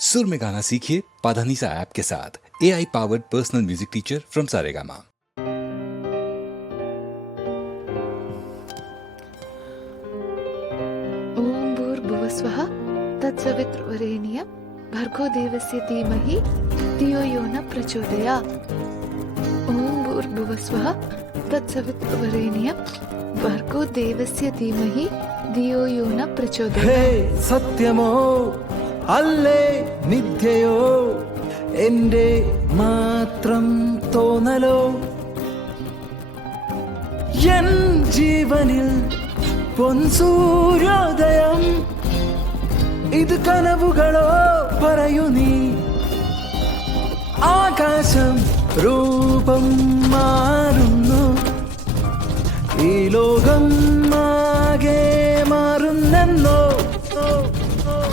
सुर में गाना सीखिए पाधानीसा ऐप के साथ। AI powered personal music teacher from Saregama. ओम भूर्भुवस्वः तत्सवितुर्वरेण्यं भर्गो देवस्य धीमहि धियो यो न प्रचोदयात्। ओम भूर्भुवस्वः तत्सवितुर्वरेण्यं भर्गो देवस्य धीमहि धियो यो न प्रचोदयात्। സത്യമോ അല്ലേ മിഥ്യയോ എൻ്റെ മാത്രം തോന്നലോ എൻ ജീവനിൽ പൊൻസൂര്യോദയം ഇത് കനവുകളോ പറയൂ നീ ആകാശം രൂപം മാറുന്നു ഈ ലോകം ആകെ മാറുന്നെന്നോ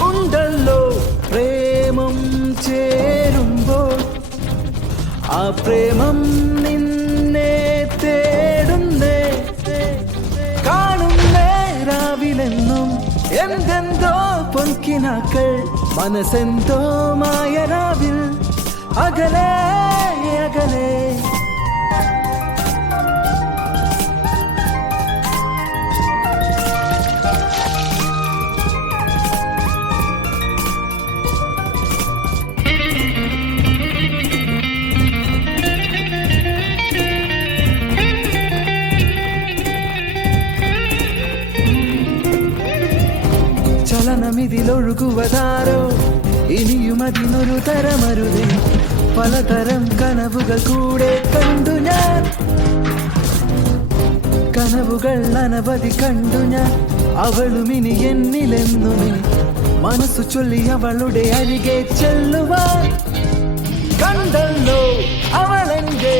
ഉണ്ടല്ലോ പ്രേമം ചേരുമ്പോൾ ആ പ്രേമം നിന്നെ തേടുന്നേ കാണുന്നേ രാവിലെന്നും എന്തെന്തോ പൊൻകിനാക്കൾ മനസ്സെന്തോ മായരാവിൽ അകലെ അകലെ ചലനമിതിലൊഴുകുവതാരോ ഇനിയും അതിനൊരു തരമരുതേ പലതരം കനവുകൾ കൂടെ കണ്ടു ഞാൻ കനവുകൾ അനവധി കണ്ടു ഞാൻ അവളും ഇനി എന്നിലെന്നുമേ മനസ്സു ചൊല്ലി അവളുടെ അരികെ ചെല്ലുവാൻ കണ്ടല്ലോ അവളെന്റെ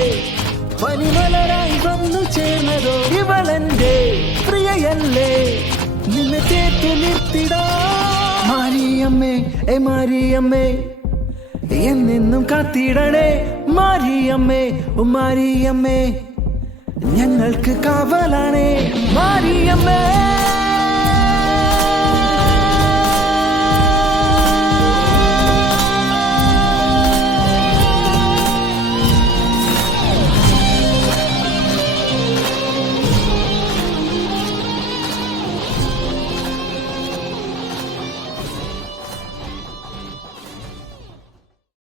പനിമലരായി വന്നു ചേർന്നതോ ഇവളെന്റെ പ്രിയയല്ലേ നിന്നെ ചേർത്തു നിർത്തിടാ മാരിയമ്മേ ഏ മാരിയമ്മേ എന്നെന്നും കാത്തിടണേ മാരിയമ്മേ ഓ മാരിയമ്മേ ഞങ്ങൾക്ക് കാവലാണേ മാരിയമ്മേ